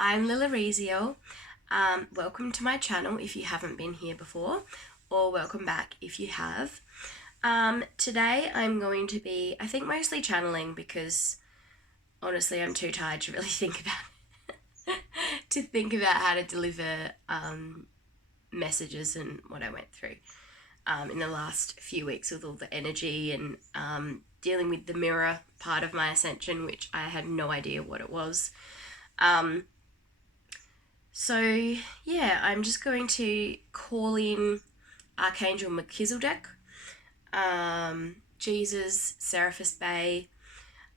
I'm Lilarhixiel. Welcome to my channel if you haven't been here before, or welcome back if you have. Today I'm going to be, I think, mostly channeling because honestly I'm too tired to really think about how to deliver messages and what I went through in the last few weeks with all the energy and dealing with the mirror part of my ascension, which I had no idea what it was. So yeah, I'm just going to call in Archangel Melchizedek, Jesus, Seraphis Bay,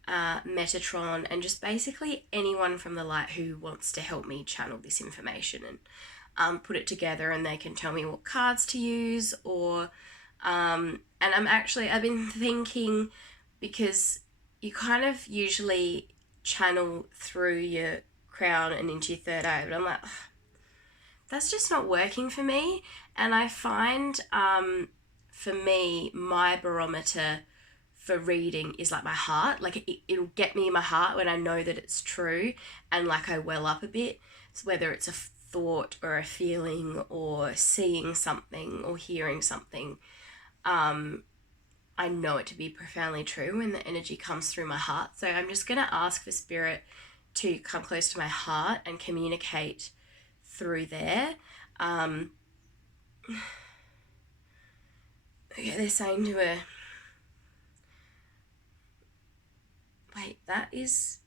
Metatron, and just basically anyone from the light who wants to help me channel this information and put it together, and they can tell me what cards to use or and I've been thinking, because you kind of usually channel through your crown and into your third eye, but I'm like, that's just not working for me. And I find for me, my barometer for reading is like my heart. Like it'll get me in my heart when I know that it's true, and like I well up a bit. So whether it's a thought or a feeling or seeing something or hearing something, I know it to be profoundly true when the energy comes through my heart. So I'm just going to ask for Spirit to come close to my heart and communicate through there. Okay, they're saying to her, wait, that is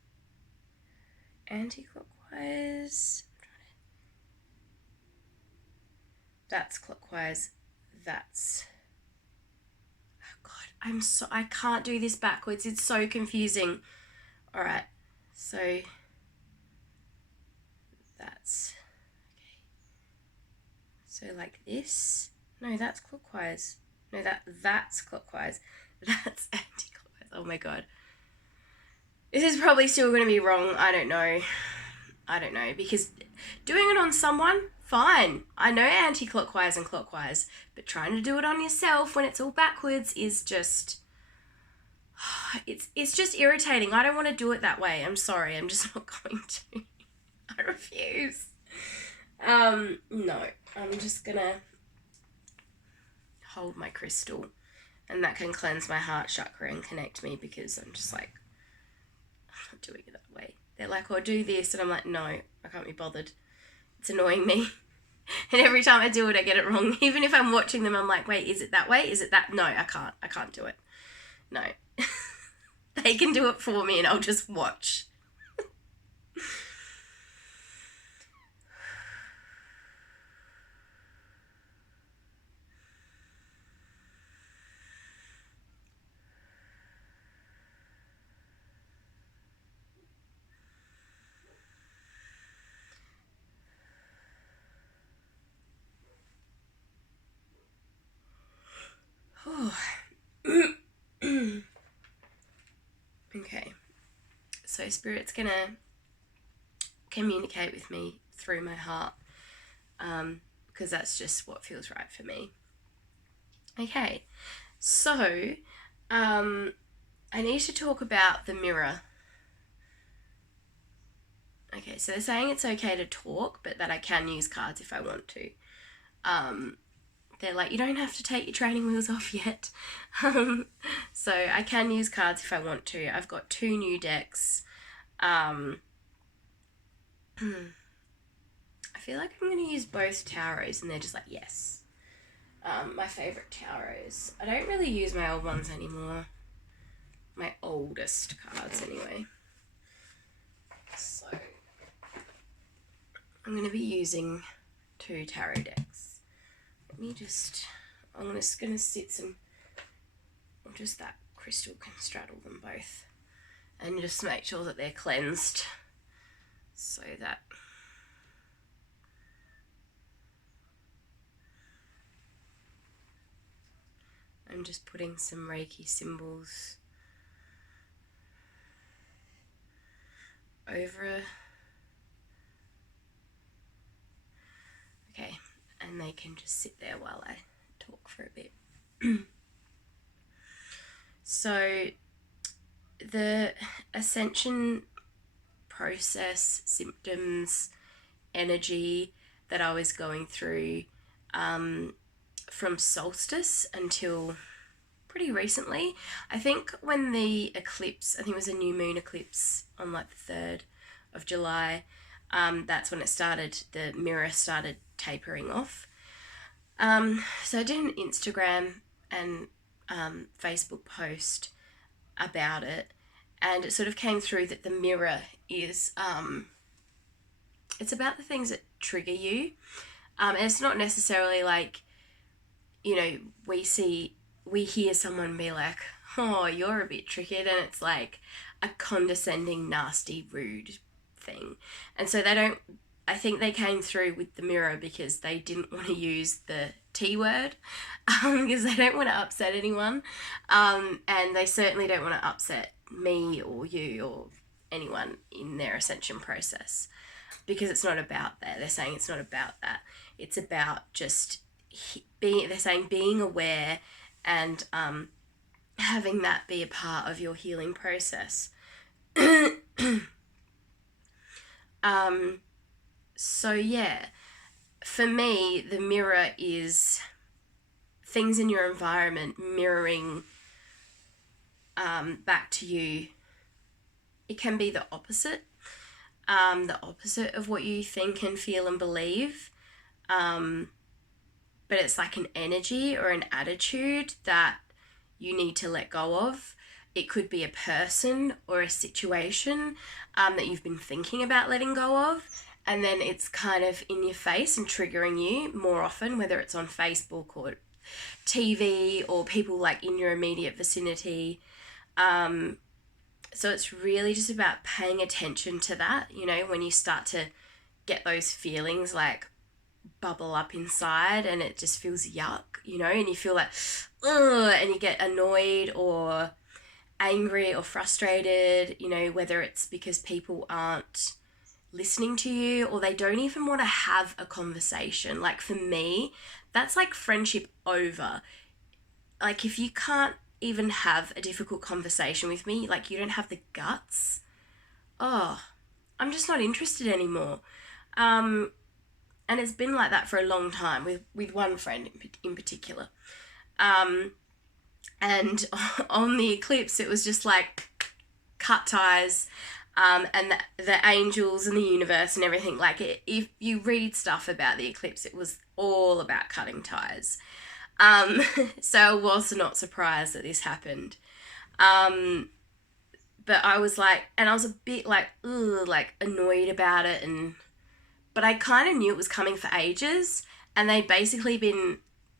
anti-clockwise. That's clockwise. That's... Oh God, I can't do this backwards. It's so confusing. All right, so that's... Okay. So like this. No, that's clockwise. No, that's clockwise. That's anti-clockwise. Oh my God. This is probably still going to be wrong. I don't know, because doing it on someone, fine. I know anti-clockwise and clockwise, but trying to do it on yourself when it's all backwards is just... It's just irritating. I don't want to do it that way. I'm sorry. I'm just not going to. I refuse. No. I'm just going to hold my crystal, and that can cleanse my heart chakra and connect me, because I'm just like, I'm not doing it that way. They're like, oh, do this, and I'm like, no, I can't be bothered. It's annoying me. And every time I do it, I get it wrong. Even if I'm watching them, I'm like, wait, is it that way? Is it that? No, I can't do it. No. They can do it for me and I'll just watch. Okay, so Spirit's gonna communicate with me through my heart, because that's just what feels right for me. Okay, so I need to talk about the mirror. Okay, so they're saying it's okay to talk, but that I can use cards if I want to. They're like, you don't have to take your training wheels off yet. So I can use cards if I want to. I've got 2 new decks. I feel like I'm going to use both tarots, and they're just like, yes. My favourite tarots. I don't really use my old ones anymore. My oldest cards, anyway. So I'm going to be using 2 tarot decks. I'm just going to sit some, just that crystal can straddle them both, and just make sure that they're cleansed, so that I'm just putting some Reiki symbols over. Okay, and they can just sit there while I talk for a bit. So the Ascension process, symptoms, energy that I was going through from solstice until pretty recently. I think when the eclipse, I think it was a new moon eclipse on like the 3rd of July, that's when it started, the mirror started tapering off. So I did an Instagram and Facebook post about it, and it sort of came through that the mirror is, it's about the things that trigger you. And it's not necessarily like, you know, we hear someone be like, oh, you're a bit triggered, and it's like a condescending, nasty, rude thing. And so I think they came through with the mirror because they didn't want to use the T word, because they don't want to upset anyone. And they certainly don't want to upset me or you or anyone in their ascension process, because it's not about that. They're saying it's not about that. It's about just being aware and having that be a part of your healing process. So yeah, for me, the mirror is things in your environment mirroring back to you. It can be the opposite of what you think and feel and believe. But it's like an energy or an attitude that you need to let go of. It could be a person or a situation that you've been thinking about letting go of, and then it's kind of in your face and triggering you more often, whether it's on Facebook or TV or people like in your immediate vicinity. So it's really just about paying attention to that, you know, when you start to get those feelings like bubble up inside and it just feels yuck, you know, and you feel like, ugh, and you get annoyed or angry or frustrated, you know, whether it's because people aren't listening to you or they don't even want to have a conversation. Like for me, that's like friendship over. Like if you can't even have a difficult conversation with me, like you don't have the guts, oh, I'm just not interested anymore. And it's been like that for a long time with one friend in particular. And on the eclipse, it was just like cut ties, and the angels and the universe and everything. Like if you read stuff about the eclipse, it was all about cutting ties. So I was not surprised that this happened. But I was like, and I was a bit like, ugh, like annoyed about it, but I kind of knew it was coming for ages, and they'd basically been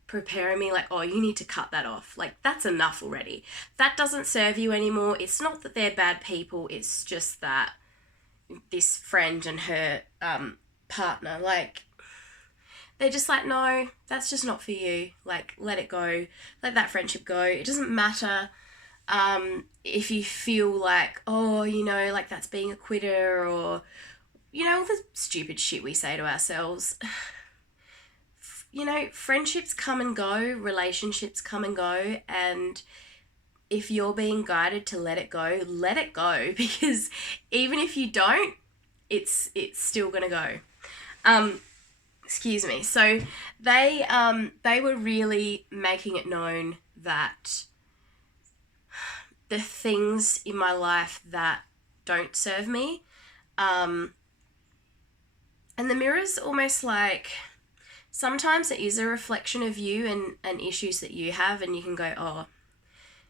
preparing me like, oh, you need to cut that off. Like, that's enough already. That doesn't serve you anymore. It's not that they're bad people. It's just that this friend and her partner, like, they're just like, no, that's just not for you. Like, let it go. Let that friendship go. It doesn't matter if you feel like, oh, you know, like that's being a quitter or, you know, all the stupid shit we say to ourselves. You know, friendships come and go, relationships come and go, and if you're being guided to let it go, because even if you don't, it's still gonna go. Excuse me. So they were really making it known that the things in my life that don't serve me, and the mirror's almost like, sometimes it is a reflection of you and issues that you have, and you can go, oh,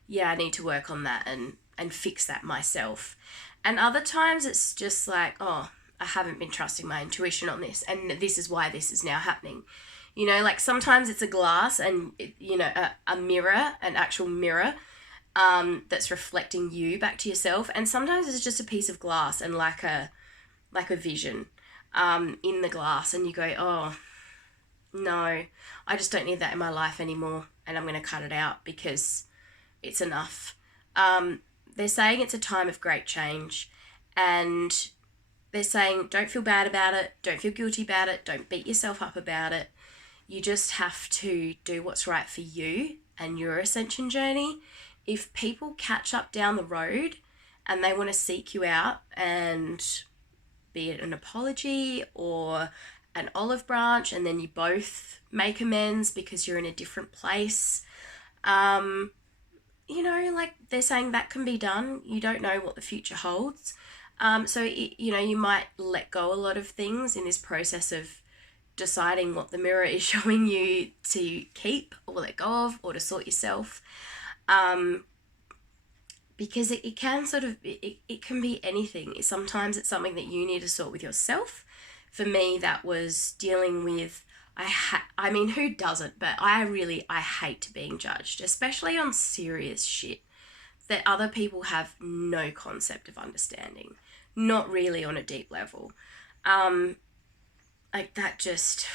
yeah, I need to work on that and fix that myself. And other times it's just like, oh, I haven't been trusting my intuition on this, and this is why this is now happening. You know, like sometimes it's a glass and, you know, a mirror, an actual mirror that's reflecting you back to yourself. And sometimes it's just a piece of glass and like a vision in the glass, and you go, oh, no, I just don't need that in my life anymore, and I'm going to cut it out because it's enough. They're saying it's a time of great change, and they're saying don't feel bad about it, don't feel guilty about it, don't beat yourself up about it. You just have to do what's right for you and your ascension journey. If people catch up down the road and they want to seek you out and be it an apology or an olive branch, and then you both make amends because you're in a different place. Like they're saying that can be done. You don't know what the future holds. You might let go a lot of things in this process of deciding what the mirror is showing you to keep or let go of or to sort yourself. Because it can it can be anything. Sometimes it's something that you need to sort with yourself. For me, that was dealing with, who doesn't? But I hate being judged, especially on serious shit that other people have no concept of understanding, not really on a deep level. That just,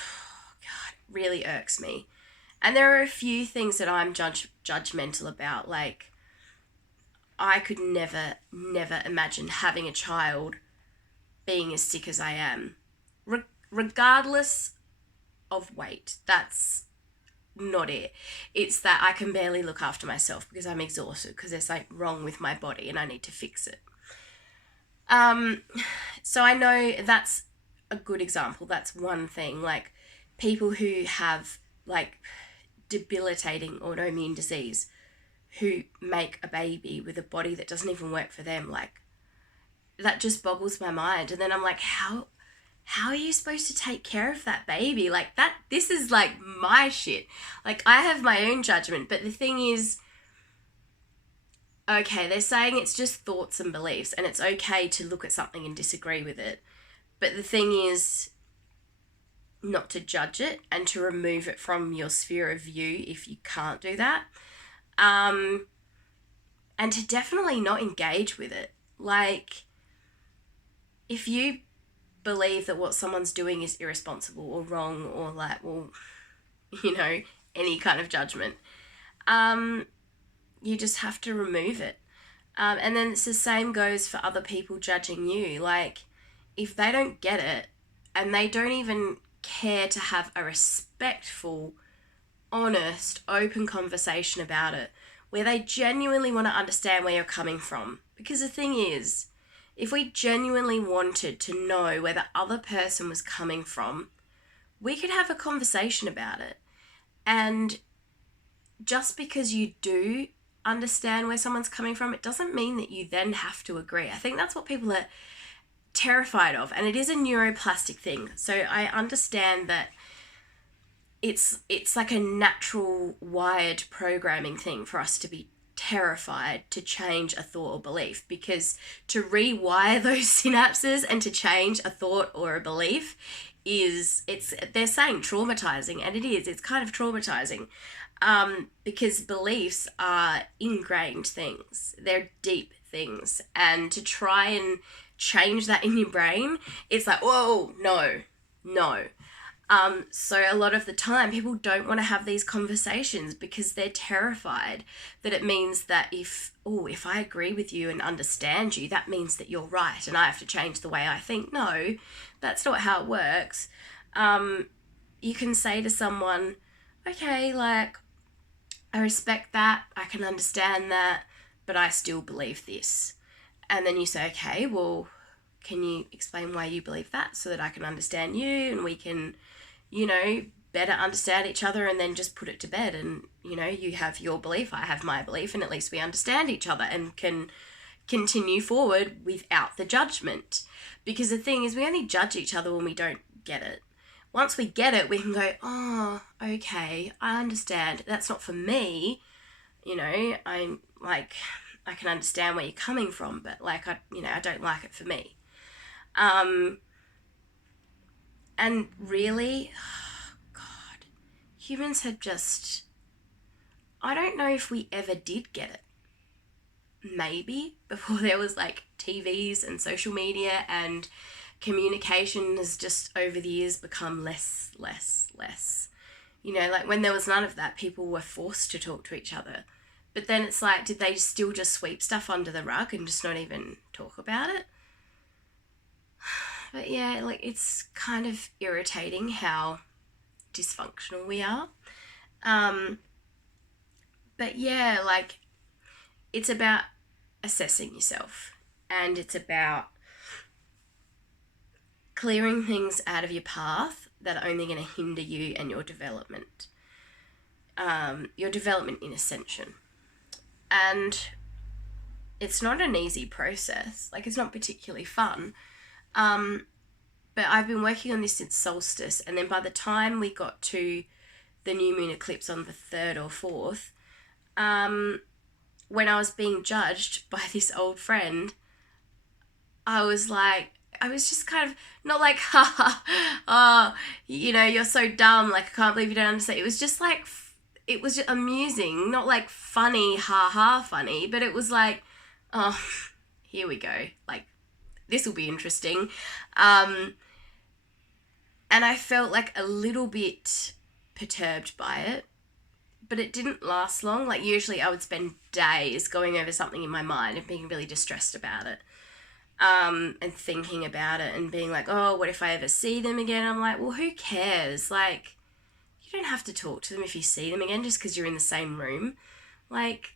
God, really irks me. And there are a few things that I'm judgmental about, like I could never imagine having a child being as sick as I am, regardless of weight. That's not it. It's that I can barely look after myself because I'm exhausted, because there's something wrong with my body and I need to fix it. So I know that's a good example. That's one thing. Like people who have like debilitating autoimmune disease, who make a baby with a body that doesn't even work for them, like that just boggles my mind. And then I'm like, how are you supposed to take care of that baby? Like this is like my shit. Like I have my own judgment, but the thing is, okay, they're saying it's just thoughts and beliefs and it's okay to look at something and disagree with it. But the thing is not to judge it and to remove it from your sphere of view if you can't do that. And to definitely not engage with it. Like, if you believe that what someone's doing is irresponsible or wrong or any kind of judgment, you just have to remove it. And then it's the same goes for other people judging you. Like, if they don't get it and they don't even care to have a respectful, honest, open conversation about it, where they genuinely want to understand where you're coming from. Because the thing is, if we genuinely wanted to know where the other person was coming from, we could have a conversation about it. And just because you do understand where someone's coming from, it doesn't mean that you then have to agree. I think that's what people are terrified of. And it is a neuroplastic thing. So I understand that it's like a natural wired programming thing for us to be terrified to change a thought or belief, because to rewire those synapses and to change a thought or a belief they're saying traumatizing, and it's kind of traumatizing, because beliefs are ingrained things, they're deep things, and to try and change that in your brain, it's like, whoa, no. So a lot of the time people don't want to have these conversations because they're terrified that it means that if I agree with you and understand you, that means that you're right and I have to change the way I think. No, that's not how it works. You can say to someone, okay, like, I respect that, I can understand that, but I still believe this. And then you say, okay, well, can you explain why you believe that so that I can understand you and we can, better understand each other, and then just put it to bed, and, you have your belief, I have my belief, and at least we understand each other and can continue forward without the judgment. Because the thing is, we only judge each other when we don't get it. Once we get it, we can go, oh, okay, I understand. That's not for me. I can understand where you're coming from, but I don't like it for me. And really, oh God, humans had just, I don't know if we ever did get it. Maybe before there was TVs and social media, and communication has just over the years become less. When there was none of that, people were forced to talk to each other. But then it's like, did they still just sweep stuff under the rug and just not even talk about it? But yeah, it's kind of irritating how dysfunctional we are. But yeah, it's about assessing yourself, and it's about clearing things out of your path that are only going to hinder you and your development. Your development in Ascension. And it's not an easy process. Like, it's not particularly fun. But I've been working on this since solstice, and then by the time we got to the new moon eclipse on the 3rd or 4th, when I was being judged by this old friend, I was just kind of, not like, you're so dumb, like, I can't believe you don't understand. It was just like, it was just amusing, not like funny, funny, but it was like, oh, here we go, like, this will be interesting. And I felt like a little bit perturbed by it, but it didn't last long. Like, usually I would spend days going over something in my mind and being really distressed about it, and thinking about it and being like, oh, what if I ever see them again? I'm like, well, who cares? Like, you don't have to talk to them if you see them again just because you're in the same room. Like,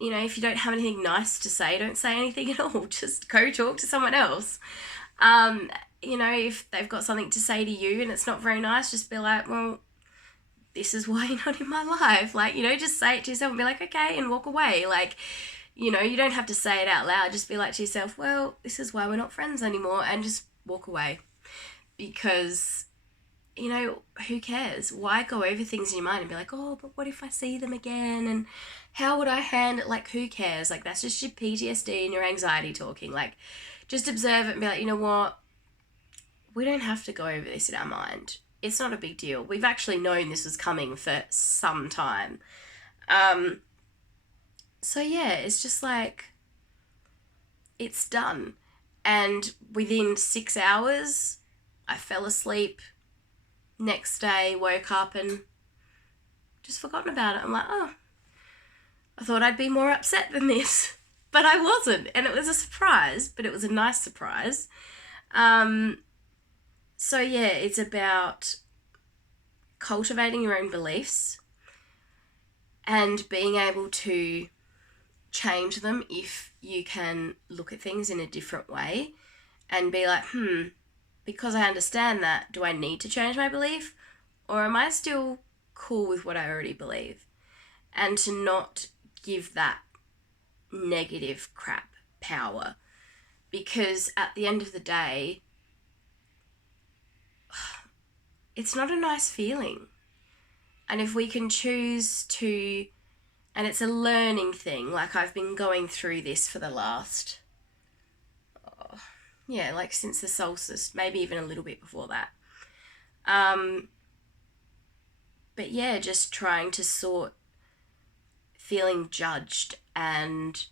if you don't have anything nice to say, don't say anything at all. Just go talk to someone else. If they've got something to say to you and it's not very nice, just be like, well, this is why you're not in my life. Like, just say it to yourself and be like, okay, and walk away. Like, you don't have to say it out loud. Just be like to yourself, well, this is why we're not friends anymore, and just walk away. Because, who cares? Why go over things in your mind and be like, oh, but what if I see them again? And how would I handle it? Like, who cares? Like, that's just your PTSD and your anxiety talking. Like, just observe it and be like, you know what? We don't have to go over this in our mind. It's not a big deal. We've actually known this was coming for some time. So yeah, it's just like, it's done. And within 6 hours, I fell asleep. Next day, woke up and just forgotten about it. I'm like, oh, I thought I'd be more upset than this. But I wasn't. And it was a surprise, but it was a nice surprise. So yeah, it's about cultivating your own beliefs and being able to change them if you can look at things in a different way and be like, because I understand that, do I need to change my belief, or am I still cool with what I already believe? And to not give that negative crap power, because at the end of the day, it's not a nice feeling. And if we can choose to, and it's a learning thing, like I've been going through this for the last, since the solstice, maybe even a little bit before that. But yeah, just trying to sort feeling judged and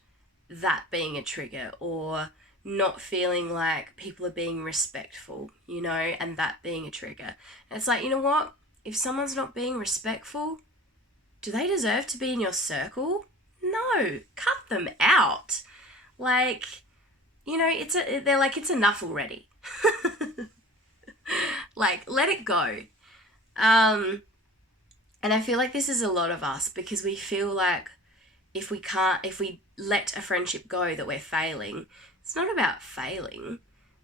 that being a trigger, or not feeling like people are being respectful, and that being a trigger. And it's like, you know what? If someone's not being respectful, do they deserve to be in your circle? No, cut them out. Like, they're like, it's enough already. Like, let it go. And I feel like this is a lot of us, because we feel like if we let a friendship go, that we're failing. It's not about failing.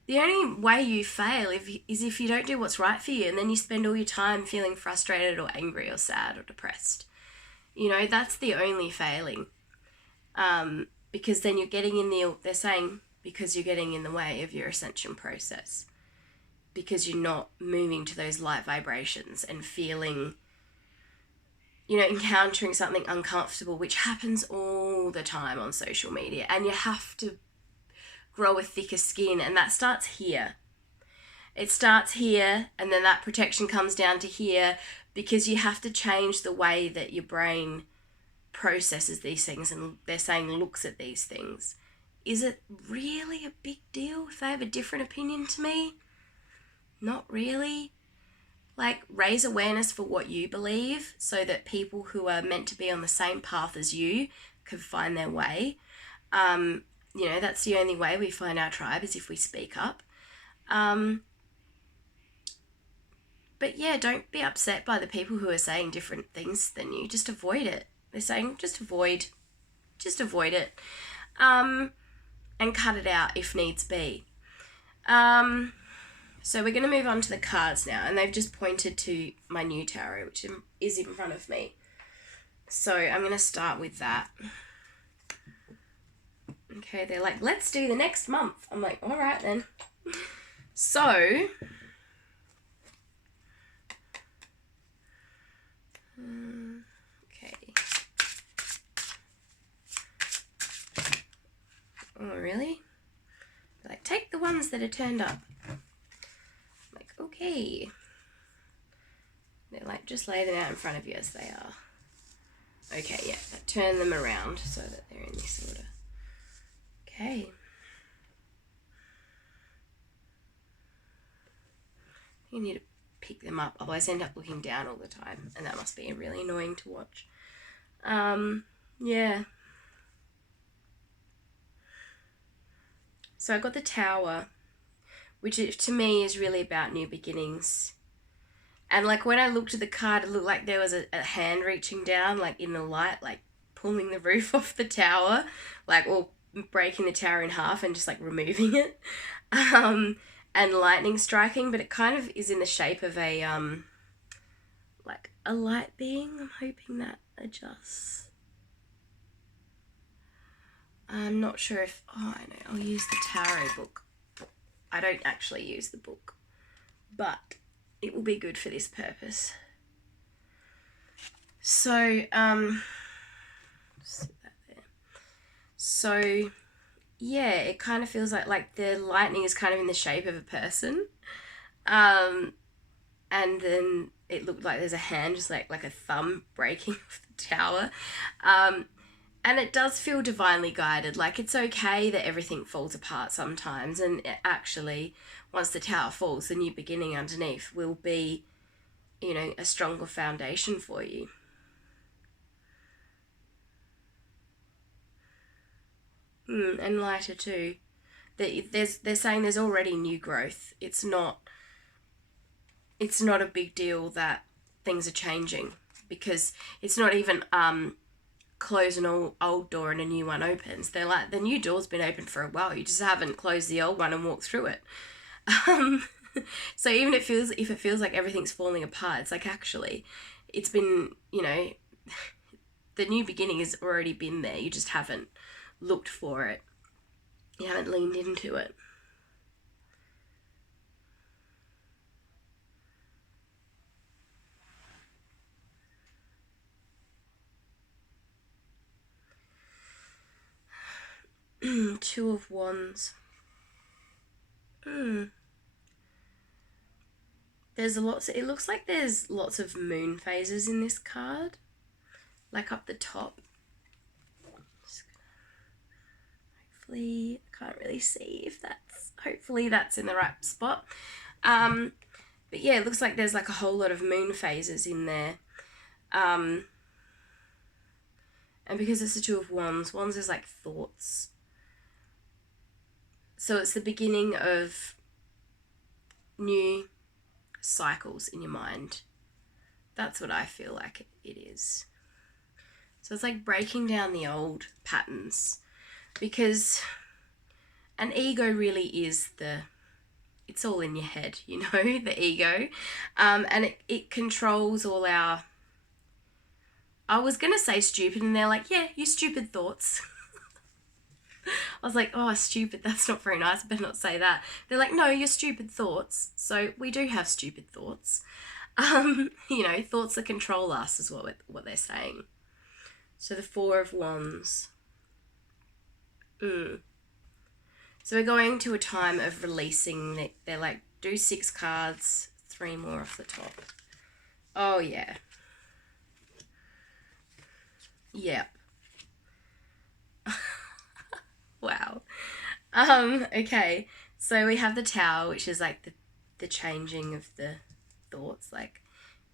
The only way you fail is if you don't do what's right for you, and then you spend all your time feeling frustrated or angry or sad or depressed. That's the only failing. Because then you're getting they're saying, because you're getting in the way of your ascension process. Because you're not moving to those light vibrations and feeling, encountering something uncomfortable, which happens all the time on social media. And you have to grow a thicker skin, and that starts here. It starts here, and then that protection comes down to here, because you have to change the way that your brain processes these things, and they're saying looks at these things. Is it really a big deal if they have a different opinion to me? Not really. Like, raise awareness for what you believe so that people who are meant to be on the same path as you can find their way. That's the only way we find our tribe, is if we speak up. But yeah, don't be upset by the people who are saying different things than you. Just avoid it. They're saying, just avoid it. And cut it out if needs be. So we're going to move on to the cards now, and they've just pointed to my new tarot, which is in front of me. So I'm going to start with that. Okay, they're like, let's do the next month. I'm like, all right then. So, okay. Oh, really? They're like, take the ones that are turned up. I'm like, okay. They're like, just lay them out in front of you as they are. Okay, yeah, turn them around so that they're in this order. Okay. You need to pick them up, otherwise I end up looking down all the time, and that must be really annoying to watch. Yeah. So I got the Tower, which to me is really about new beginnings. And like when I looked at the card, it looked like there was a hand reaching down, like in the light, like pulling the roof off the tower, like, or breaking the tower in half and just like removing it. And lightning striking, but it kind of is in the shape of a like a light being. I'm hoping that adjusts. I'm not sure if, oh, I know, I'll use the tarot book. I don't actually use the book, but it will be good for this purpose. So, sit that there. So, yeah, it kind of feels like the lightning is kind of in the shape of a person. And then it looked like there's a hand, just like a thumb breaking off the tower. And it does feel divinely guided. Like, it's okay that everything falls apart sometimes. And actually, once the tower falls, the new beginning underneath will be, you know, a stronger foundation for you. And lighter too. They're saying there's already new growth. It's not a big deal that things are changing, because it's not even close an old door and a new one opens. They're like, the new door's been open for a while, you just haven't closed the old one and walked through it. So even if it feels like everything's falling apart, it's like, actually, it's been, you know, the new beginning has already been there, you just haven't looked for it, you haven't leaned into it. Two of Wands. There's it looks like there's lots of moon phases in this card, like up the top. Hopefully, I can't really see if hopefully that's in the right spot. But yeah, it looks like there's like a whole lot of moon phases in there. And because it's the Two of Wands is like thoughts. So it's the beginning of new cycles in your mind. That's what I feel like it is. So it's like breaking down the old patterns, because an ego really is it's all in your head, you know, the ego. And it controls all our, I was going to say stupid, and they're like, yeah, you stupid thoughts. I was like, oh, stupid, that's not very nice, better not say that. They're like, no, you're stupid thoughts. So we do have stupid thoughts. You know, thoughts that control us is what they're saying. So the Four of Wands. So we're going to a time of releasing. They're like, do 6 cards, 3 more off the top. Oh, yeah. Yep. Wow. Okay. So we have the Tower, which is like the changing of the thoughts, like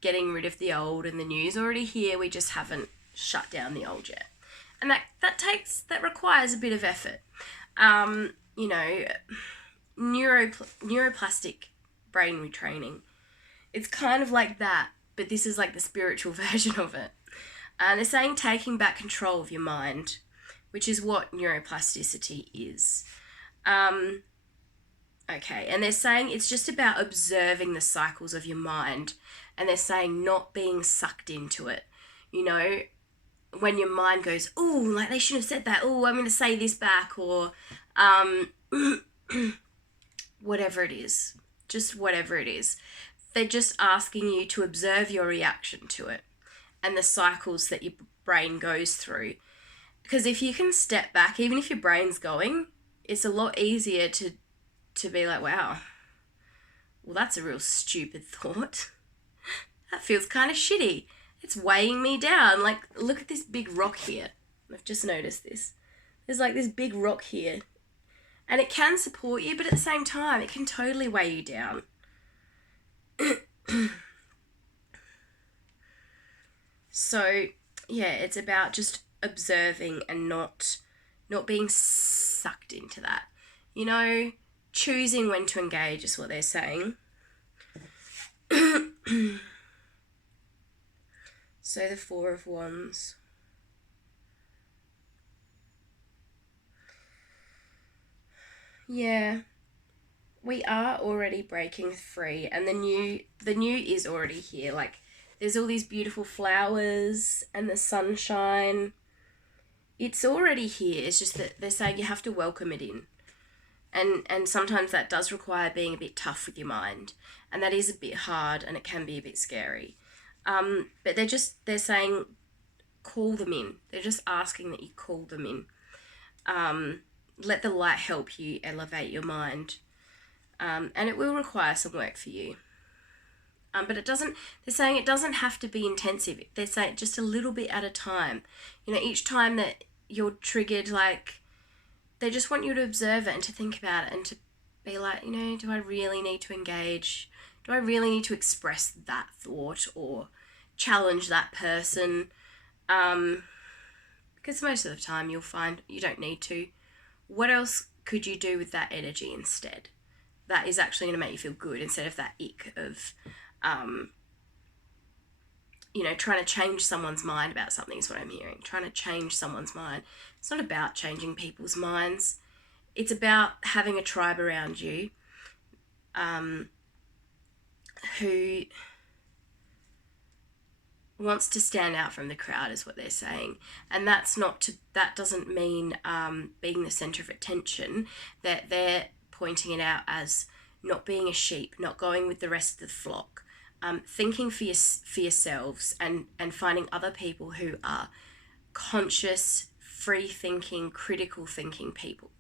getting rid of the old and the new's already here. We just haven't shut down the old yet. And that requires a bit of effort. You know, neuroplastic brain retraining. It's kind of like that, but this is like the spiritual version of it. And they're saying taking back control of your mind, which is what neuroplasticity is. Okay, and they're saying it's just about observing the cycles of your mind, and they're saying not being sucked into it. You know, when your mind goes, oh, like they shouldn't have said that, oh, I'm going to say this back, or whatever it is, just whatever it is. They're just asking you to observe your reaction to it and the cycles that your brain goes through. Because if you can step back, even if your brain's going, it's a lot easier to be like, wow, well, that's a real stupid thought. That feels kind of shitty. It's weighing me down. Like, look at this big rock here. I've just noticed this. There's like this big rock here. And it can support you, but at the same time, it can totally weigh you down. So, yeah, it's about just observing and not being sucked into that. You know, choosing when to engage is what they're saying. So the Four of Wands. Yeah. We are already breaking free, and the new is already here. Like, there's all these beautiful flowers and the sunshine. It's already here. It's just that they're saying you have to welcome it in. And sometimes that does require being a bit tough with your mind. And that is a bit hard, and it can be a bit scary. But they're saying call them in. They're just asking that you call them in. Let the light help you elevate your mind. And it will require some work for you. But they're saying it doesn't have to be intensive. They're saying just a little bit at a time. You know, each time that you're triggered, like, they just want you to observe it and to think about it and to be like, you know, do I really need to engage? Do I really need to express that thought or challenge that person? Because most of the time you'll find you don't need to. What else could you do with that energy instead? That is actually going to make you feel good instead of that ick of, trying to change someone's mind about something is what I'm hearing. Trying to change someone's mind. It's not about changing people's minds. It's about having a tribe around you who wants to stand out from the crowd is what they're saying. And that doesn't mean being the centre of attention. That they're pointing it out as not being a sheep, not going with the rest of the flock, thinking for yourselves and finding other people who are conscious, free-thinking, critical thinking people.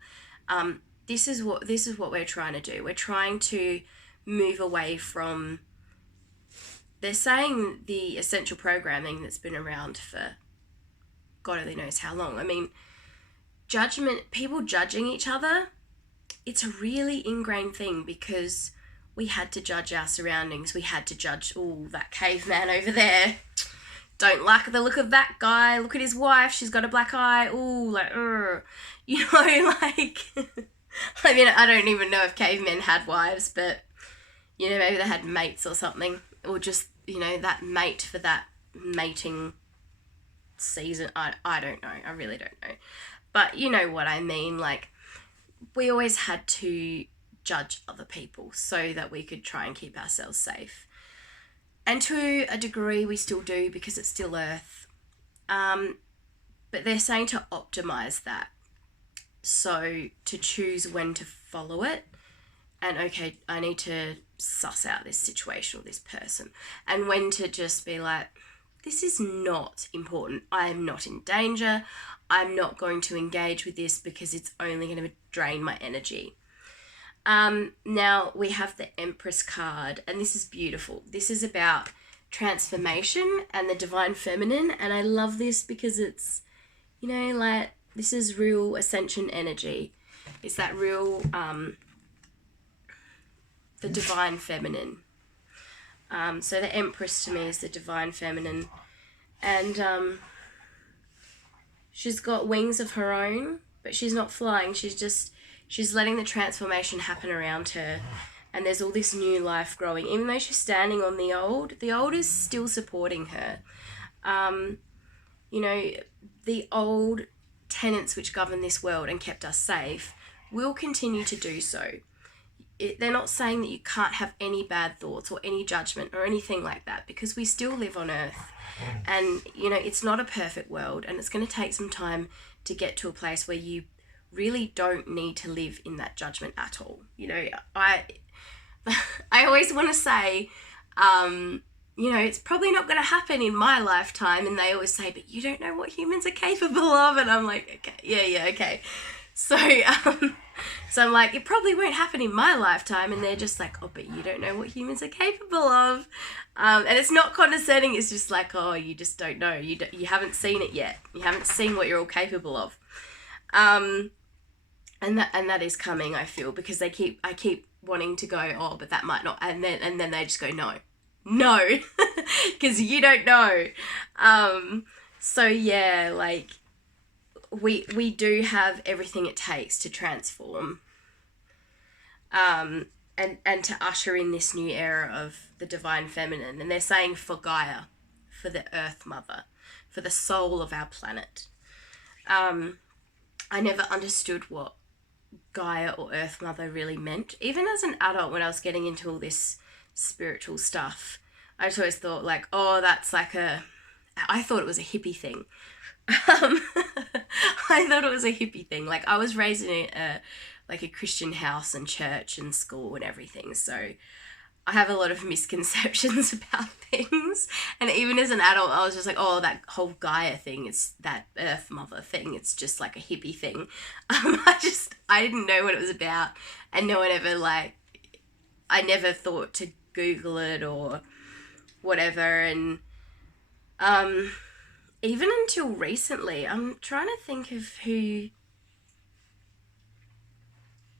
This is what we're trying to do. We're trying to move away from, they're saying, the essential programming that's been around for God only knows how long. I mean, people judging each other, it's a really ingrained thing because we had to judge our surroundings. We had to judge, that caveman over there. Don't like the look of that guy. Look at his wife. She's got a black eye. You know, like, I mean, I don't even know if cavemen had wives, but, you know, maybe they had mates or something. Or just, you know, that mate for that mating season. I don't know. I really don't know. But you know what I mean. Like, we always had to judge other people so that we could try and keep ourselves safe. And to a degree we still do because it's still Earth. But they're saying to optimize that. So to choose when to follow it. And okay, I need to suss out this situation or this person. And when to just be like, this is not important. I am not in danger. I'm not going to engage with this because it's only going to drain my energy. Now we have the Empress card, and this is beautiful. This is about transformation and the divine feminine, and I love this because it's, you know, like, this is real ascension energy. It's that real, the divine feminine. So the Empress to me is the divine feminine, and she's got wings of her own, but she's not flying. She's letting the transformation happen around her, and there's all this new life growing. Even though she's standing on the old is still supporting her. You know, the old tenets which govern this world and kept us safe will continue to do so. they're not saying that you can't have any bad thoughts or any judgment or anything like that, because we still live on Earth, and it's not a perfect world, and it's going to take some time to get to a place where you really don't need to live in that judgment at all. I always want to say, it's probably not going to happen in my lifetime, and they always say, but you don't know what humans are capable of, and I'm like, okay, yeah, okay. So I'm like, it probably won't happen in my lifetime, and they're just like, oh, but you don't know what humans are capable of, and it's not condescending. It's just like, oh, you just don't know. You haven't seen it yet. You haven't seen what you're all capable of, and that is coming. I feel, because I keep wanting to go, oh, but that might not, and then they just go, no, because you don't know. So yeah, like, we do have everything it takes to transform, and to usher in this new era of the divine feminine. And they're saying for Gaia, for the Earth Mother, for the soul of our planet. I never understood what Gaia or Earth Mother really meant. Even as an adult, when I was getting into all this spiritual stuff, I just always thought, like, oh, that's like I thought it was a hippie thing. I thought it was a hippie thing. Like, I was raised in a Christian house and church and school and everything, so I have a lot of misconceptions about things. And even as an adult, I was just like, oh, that whole Gaia thing, it's that Earth Mother thing, it's just like a hippie thing. I didn't know what it was about, and no one ever, I never thought to Google it or whatever. And even until recently, I'm trying to think of who,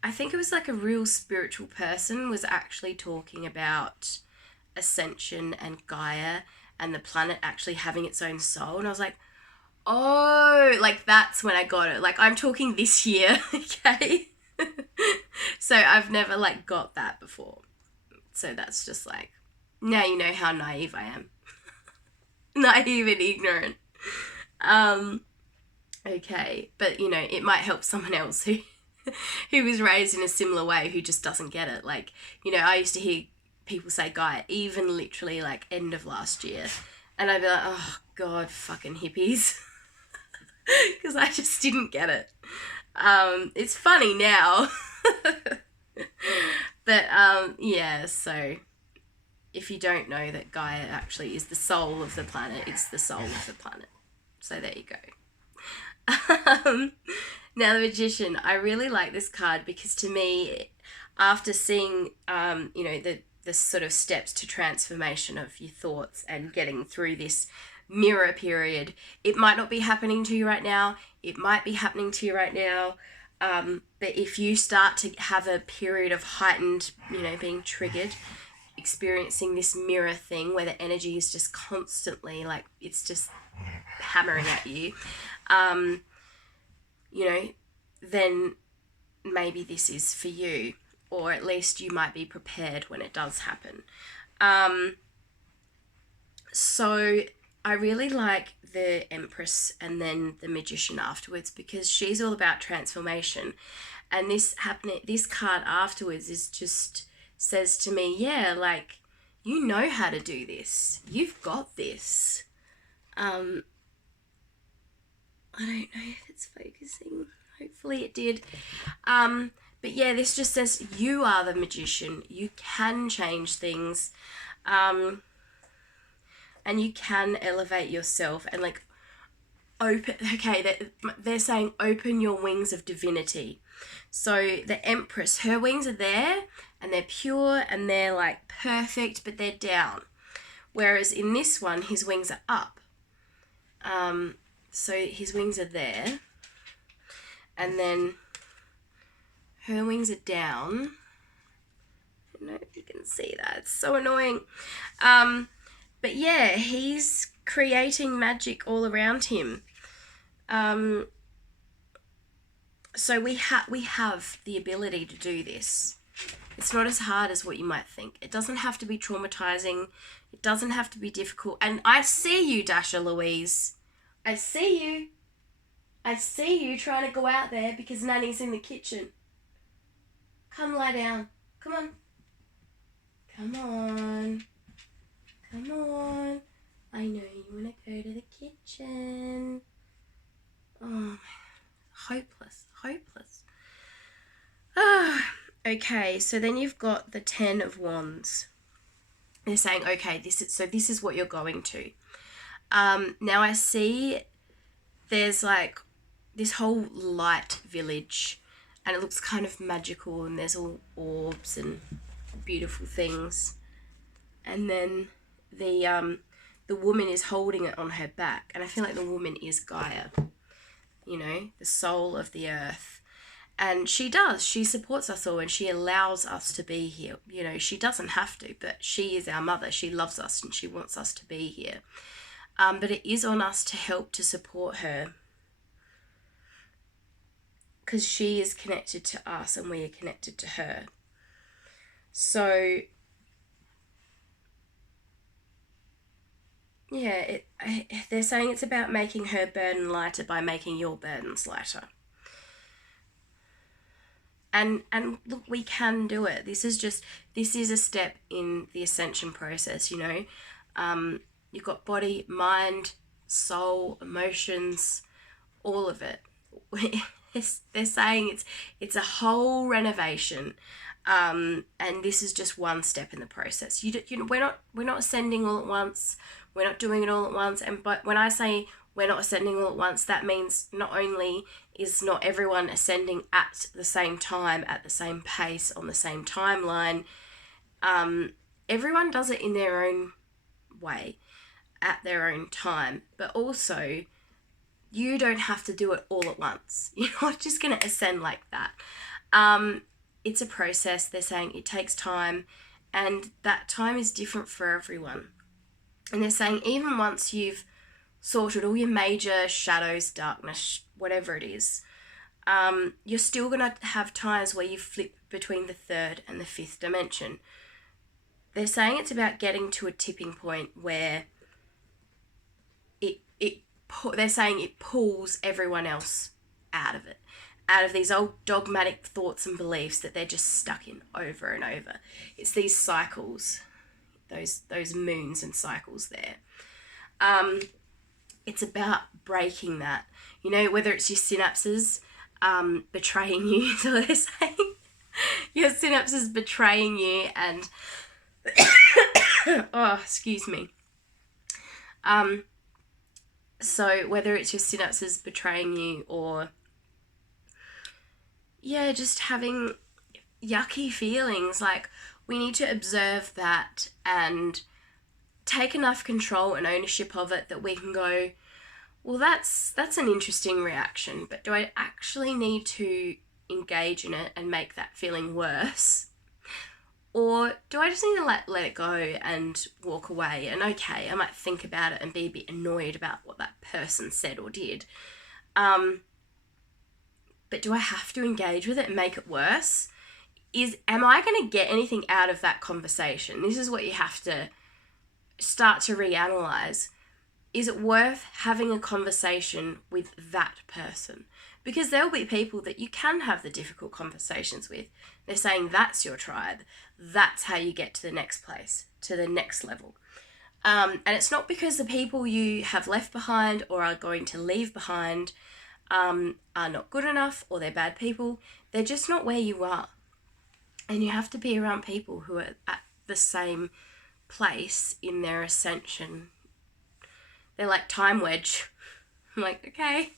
I think it was like a real spiritual person was actually talking about Ascension and Gaia and the planet actually having its own soul. And I was like, oh, like, that's when I got it. Like, I'm talking this year, okay? So I've never, got that before. So that's just like, now you know how naive I am. Naive and ignorant. Okay, but it might help someone else who was raised in a similar way, who just doesn't get it. Like, I used to hear people say Gaia, even literally end of last year, and I'd be like, oh god, fucking hippies, because I just didn't get it. It's funny now. But yeah, so if you don't know that Gaia actually is the soul of the planet, it's the soul of the planet. So there you go. Now, the Magician. I really like this card because, to me, after seeing, the sort of steps to transformation of your thoughts and getting through this mirror period, it might not be happening to you right now. It might be happening to you right now. But if you start to have a period of heightened, being triggered, experiencing this mirror thing where the energy is just constantly, it's just hammering at you, then maybe this is for you, or at least you might be prepared when it does happen. So I really like the Empress and then the Magician afterwards, because she's all about transformation. And this card afterwards is just says to me, yeah, you know how to do this. You've got this. I don't know if it's focusing. Hopefully it did. But yeah, this just says you are the magician. You can change things. And you can elevate yourself and open. Okay, they're saying open your wings of divinity. So the Empress, her wings are there and they're pure and they're perfect, but they're down. Whereas in this one, his wings are up. So his wings are there, and then her wings are down. I don't know if you can see that. It's so annoying. But yeah, he's creating magic all around him. So we have the ability to do this. It's not as hard as what you might think. It doesn't have to be traumatizing. It doesn't have to be difficult. And I see you, Dasha Louise. I see you. I see you trying to go out there because Nanny's in the kitchen. Come lie down. Come on. Come on. Come on. I know you want to go to the kitchen. Oh, man. Hopeless. Hopeless. Okay, so then you've got the 10 of Wands. They're saying, okay, this is what you're going to. Now I see there's like this whole light village, and it looks kind of magical, and there's all orbs and beautiful things. And then the woman is holding it on her back, and I feel like the woman is Gaia, you know, the soul of the earth. And she supports us all, and she allows us to be here. You know, she doesn't have to, but she is our mother. She loves us and she wants us to be here. But it is on us to help to support her, because she is connected to us and we are connected to her. So, yeah, they're saying it's about making her burden lighter by making your burdens lighter. And look, we can do it. This is a step in the ascension process, you know. You've got body, mind, soul, emotions, all of it. They're saying it's a whole renovation, and this is just one step in the process. We're not ascending all at once. We're not doing it all at once. But when I say we're not ascending all at once, that means not only is not everyone ascending at the same time, at the same pace, on the same timeline. Everyone does it in their own way, at their own time. But also, you don't have to do it all at once. You're not just going to ascend like that. It's a process. They're saying it takes time, and that time is different for everyone. And they're saying even once you've sorted all your major shadows, darkness, whatever it is, you're still going to have times where you flip between the third and the fifth dimension. They're saying it's about getting to a tipping point where they're saying it pulls everyone else out of it, out of these old dogmatic thoughts and beliefs that they're just stuck in over and over. It's these cycles, those moons and cycles there. It's about breaking that, you know, whether it's your synapses betraying you. So they're saying your synapses betraying you, and oh, excuse me. So whether it's your synapses betraying you, or just having yucky feelings, like, we need to observe that and take enough control and ownership of it that we can go, well, that's an interesting reaction, but do I actually need to engage in it and make that feeling worse? Or do I just need to let it go and walk away? And okay, I might think about it and be a bit annoyed about what that person said or did. But do I have to engage with it and make it worse? Am I going to get anything out of that conversation? This is what you have to start to reanalyze. Is it worth having a conversation with that person? Because there'll be people that you can have the difficult conversations with. They're saying that's your tribe. That's how you get to the next place, to the next level. And it's not because the people you have left behind or are going to leave behind are not good enough, or they're bad people. They're just not where you are. And you have to be around people who are at the same place in their ascension. They're like time wedge. I'm like, okay.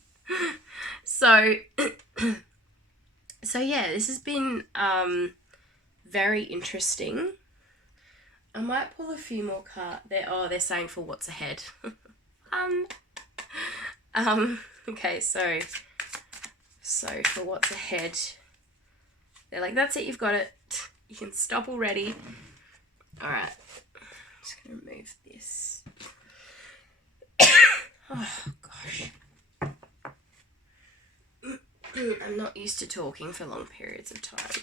So yeah, this has been very interesting. I might pull a few more cards. They're saying for what's ahead. Okay, so for what's ahead, they're like, that's it, you've got it. You can stop already. All right, I'm just gonna remove this. Oh gosh. I'm not used to talking for long periods of time.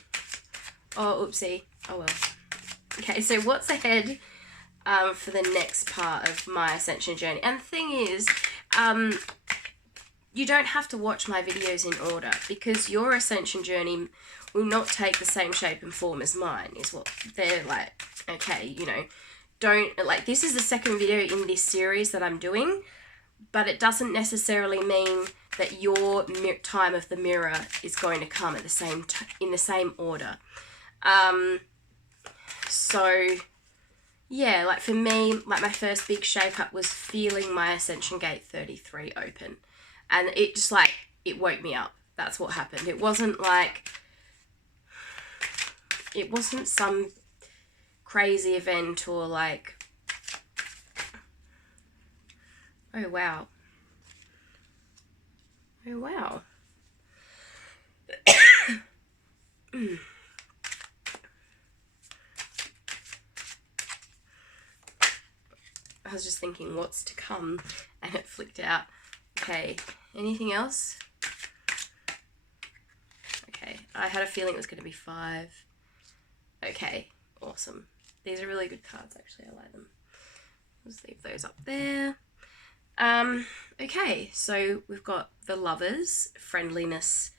Oh, oopsie. Oh well. Okay, so what's ahead for the next part of my ascension journey? And the thing is, you don't have to watch my videos in order, because your ascension journey will not take the same shape and form as mine, is what they're like. Okay, you know, don't, like, this is the second video in this series that I'm doing, but it doesn't necessarily mean that your time of the mirror is going to come at the same in the same order. So yeah, like for me, like my first big shake up was feeling my Ascension Gate 33 open, and it just like, it woke me up. That's what happened. It wasn't some crazy event or like, oh wow. Oh wow. I was just thinking what's to come, and it flicked out. Okay, anything else? Okay, I had a feeling it was going to be 5. Okay, awesome. These are really good cards, actually. I like them. Let's leave those up there. Okay, so we've got the Lovers, friendliness,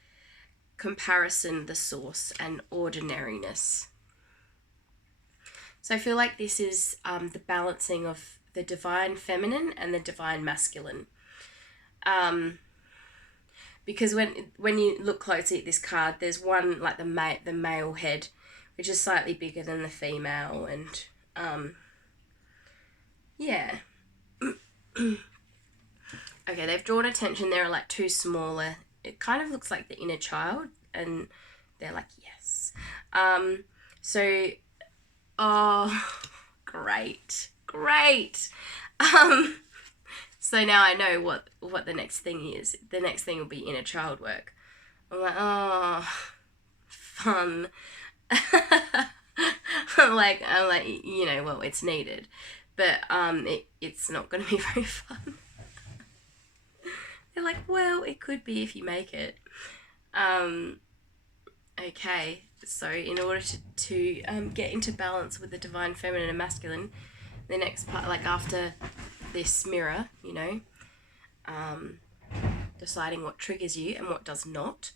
comparison, the Source, and ordinariness. So I feel like this is the balancing of the divine feminine and the divine masculine. Because when you look closely at this card, there's one, like the male head, which is slightly bigger than the female, and yeah. Okay, they've drawn attention. There are like 2 smaller. It kind of looks like the inner child, and they're like, yes. So, oh, great. So now I know what the next thing is. The next thing will be inner child work. I'm like, oh, fun. I'm like, you know, well, it's needed, but it's not going to be very fun. They're like, well, it could be if you make it. Okay, so in order to get into balance with the divine feminine and masculine, the next part, like after this mirror, you know, deciding what triggers you and what does not.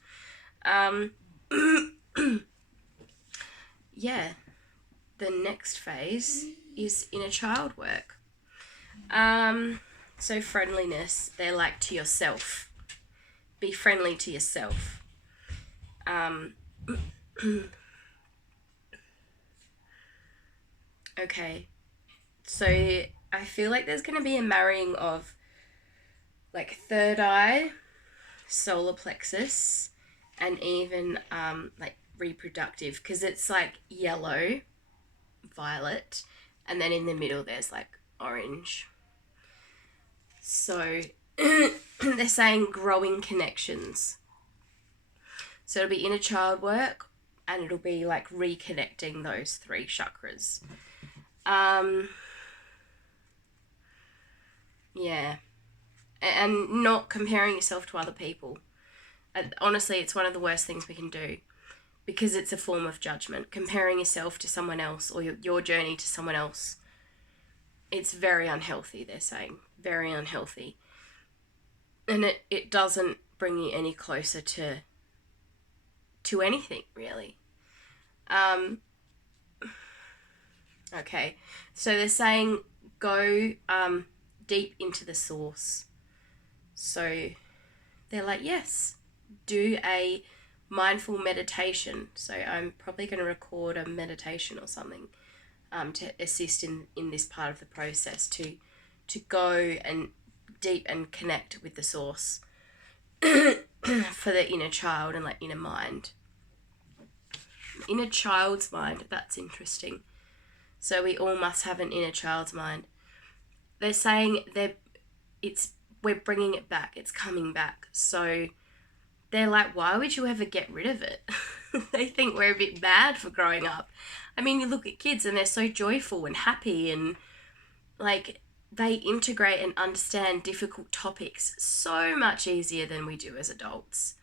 Yeah, the next phase is inner child work. So friendliness, they're like to yourself. Be friendly to yourself. Okay, so I feel like there's going to be a marrying of like third eye, solar plexus, and even like reproductive, because it's like yellow, violet, and then in the middle there's like orange. So they're saying growing connections. So it'll be inner child work, and it'll be like reconnecting those 3 chakras. Yeah. And not comparing yourself to other people. And honestly, it's one of the worst things we can do, because it's a form of judgment. Comparing yourself to someone else, or your journey to someone else, it's very unhealthy, they're saying. Very unhealthy. And it doesn't bring you any closer to anything, really. Okay, so they're saying go deep into the source. So they're like, yes, do a mindful meditation. So I'm probably going to record a meditation or something to assist in this part of the process, to go and deep and connect with the source for the inner child and like inner mind. Inner child's mind, that's interesting. So we all must have an inner child's mind. They're saying we're bringing it back. It's coming back. So they're like, why would you ever get rid of it? They think we're a bit bad for growing up. I mean, you look at kids and they're so joyful and happy, and like they integrate and understand difficult topics so much easier than we do as adults.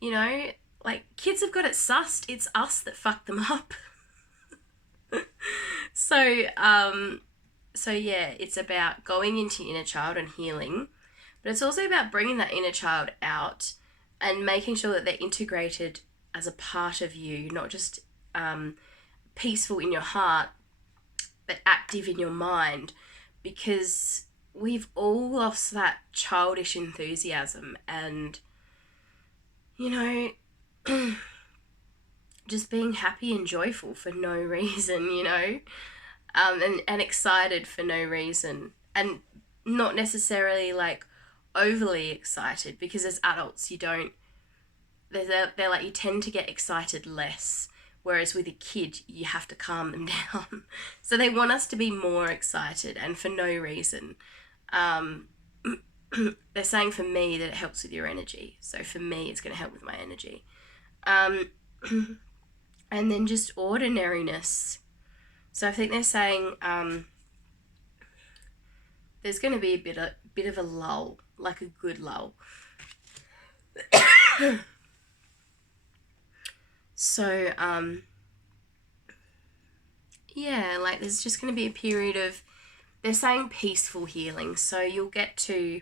You know, like kids have got it sussed. It's us that fuck them up. So yeah, it's about going into inner child and healing, But it's also about bringing that inner child out and making sure that they're integrated as a part of you, not just peaceful in your heart, but active in your mind, because we've all lost that childish enthusiasm and, you know, just being happy and joyful for no reason, you know, and excited for no reason, and not necessarily like overly excited, because as adults you don't, they're like, you tend to get excited less, whereas with a kid you have to calm them down. So they want us to be more excited and for no reason. They're saying for me that it helps with your energy, so for me it's going to help with my energy. And then just ordinariness. So I think they're saying there's going to be a bit of a lull, like a good lull. So, yeah, like there's just going to be a period of, they're saying peaceful healing. So you'll get to,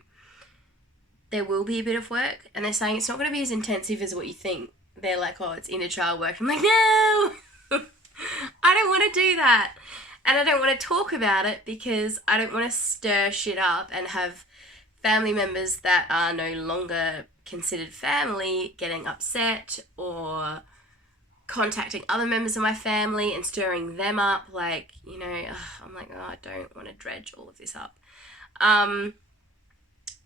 there will be a bit of work, and they're saying it's not going to be as intensive as what you think. They're like, oh, it's inner child work. I'm like, no, I don't want to do that. And I don't want to talk about it because I don't want to stir shit up and have family members that are no longer considered family getting upset, or contacting other members of my family and stirring them up. Like, you know, I'm like, oh, I don't want to dredge all of this up. And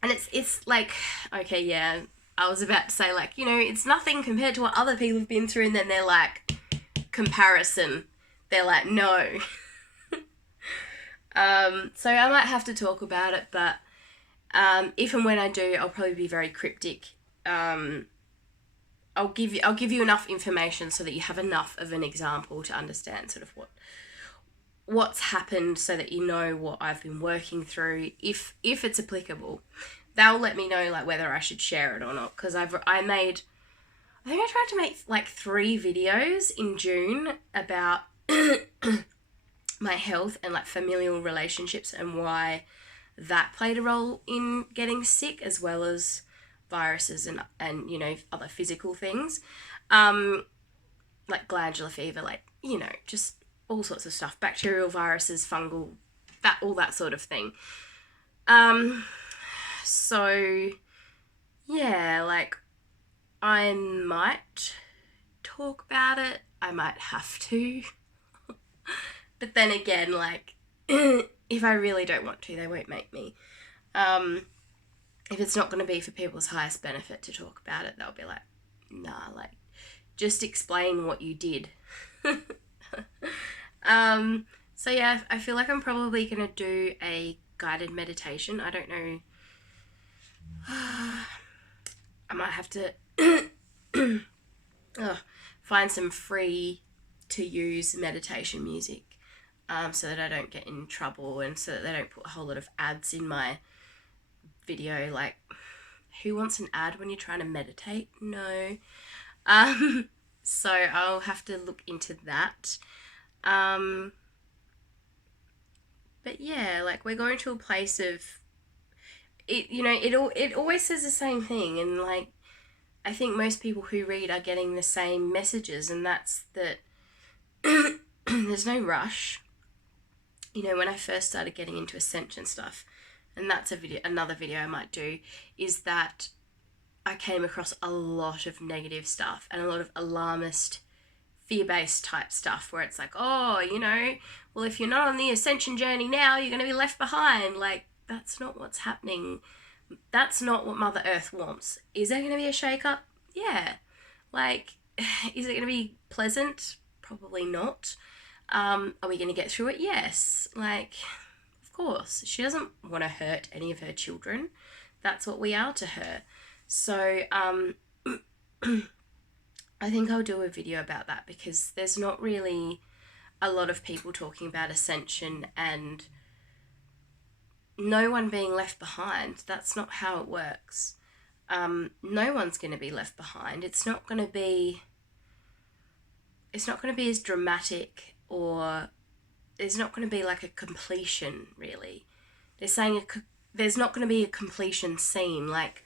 it's like, okay, yeah, I was about to say, like, you know, it's nothing compared to what other people have been through, and then they're like, comparison. They're like, no. So I might have to talk about it, but if and when I do, I'll probably be very cryptic. I'll give you enough information so that you have enough of an example to understand sort of what's happened, so that you know what I've been working through, if it's applicable. They'll let me know like whether I should share it or not, because I tried to make like 3 videos in June about my health and like familial relationships and why that played a role in getting sick, as well as viruses and you know, other physical things, like glandular fever, like, you know, just all sorts of stuff, bacterial, viruses, fungal, all that sort of thing. So yeah, like I might talk about it, I might have to, but then again, like if I really don't want to, they won't make me. If it's not going to be for people's highest benefit to talk about it, they'll be like, nah, like, just explain what you did. So yeah, I feel like I'm probably going to do a guided meditation. I don't know. I might have to find some free to use meditation music, so that I don't get in trouble, and so that they don't put a whole lot of ads in my video. Like, who wants an ad when you're trying to meditate? No. So I'll have to look into that. But yeah, like, we're going to a place of it, you know, it always says the same thing, and like, I think most people who read are getting the same messages, and that's that there's no rush. You know, when I first started getting into Ascension stuff, and that's another video I might do, is that I came across a lot of negative stuff and a lot of alarmist, fear-based type stuff, where it's like, oh, you know, well, if you're not on the Ascension journey now, you're going to be left behind. Like, that's not what's happening. That's not what Mother Earth wants. Is there going to be a shake-up? Yeah. Like, is it going to be pleasant? Probably not. Are we going to get through it? Yes. Like, of course. She doesn't want to hurt any of her children. That's what we are to her. So, I think I'll do a video about that, because there's not really a lot of people talking about Ascension and no one being left behind. That's not how it works. No one's going to be left behind. It's not going to be as dramatic, or there's not going to be like a completion, really. They're saying there's not going to be a completion scene, like,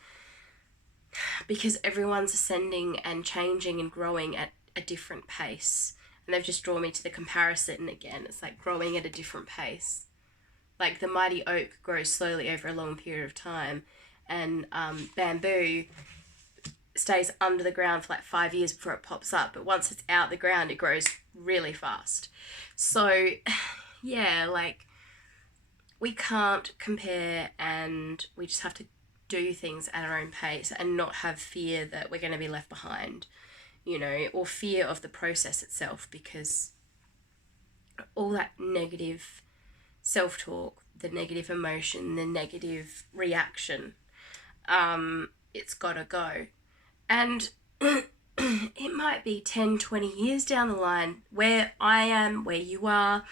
because everyone's ascending and changing and growing at a different pace. And they've just drawn me to the comparison again. It's like growing at a different pace. Like the mighty oak grows slowly over a long period of time, and bamboo stays under the ground for like 5 years before it pops up. But once it's out the ground, it grows really fast. So, yeah, like, we can't compare, and we just have to do things at our own pace and not have fear that we're going to be left behind, you know, or fear of the process itself, because all that negative self-talk, the negative emotion, the negative reaction, it's got to go. And it might be 10, 20 years down the line where I am, where you are.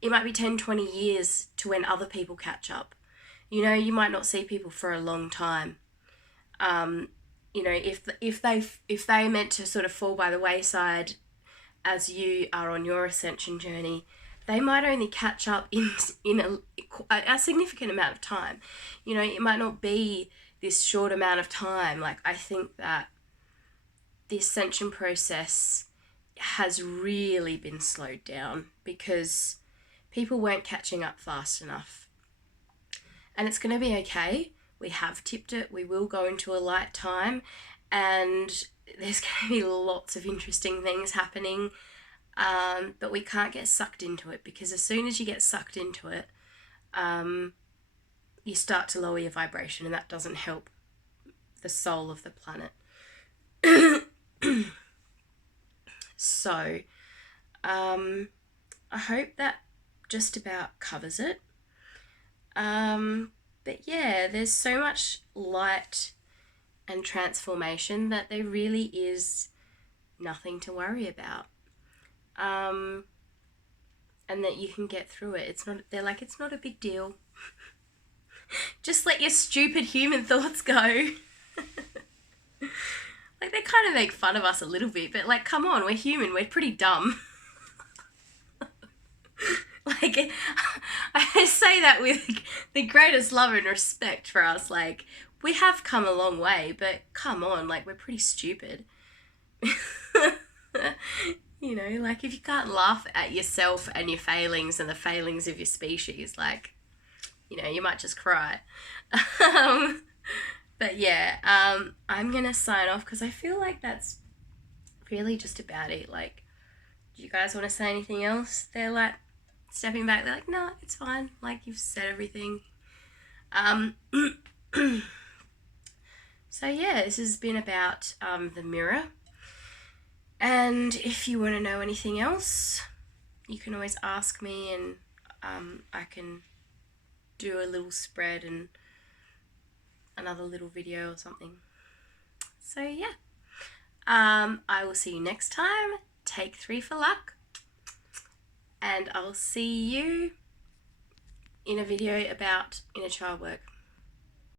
It might be 10, 20 years to when other people catch up. You know, you might not see people for a long time. You know, if they meant to sort of fall by the wayside as you are on your ascension journey, they might only catch up in a significant amount of time. You know, it might not be this short amount of time. Like, I think that the ascension process has really been slowed down because people weren't catching up fast enough. And it's going to be okay. We have tipped it. We will go into a light time, and there's going to be lots of interesting things happening. But we can't get sucked into it, because as soon as you get sucked into it, you start to lower your vibration, and that doesn't help the soul of the planet. So, I hope that just about covers it. But yeah, there's so much light and transformation that there really is nothing to worry about. And that you can get through it. They're like, it's not a big deal. Just let your stupid human thoughts go. Like, they kind of make fun of us a little bit, but like, come on, we're human, we're pretty dumb. Like, I say that with the greatest love and respect for us. Like, we have come a long way, but come on, like, we're pretty stupid. You know, like, if you can't laugh at yourself and your failings and the failings of your species, like, you know, you might just cry. But yeah, I'm going to sign off because I feel like that's really just about it. Like, do you guys want to say anything else? They're like stepping back. They're like, no, it's fine. Like, you've said everything. So yeah, this has been about the mirror. And if you want to know anything else, you can always ask me, and I can do a little spread and another little video or something. So yeah, I will see you next time. Take 3 for luck, and I'll see you in a video about inner child work.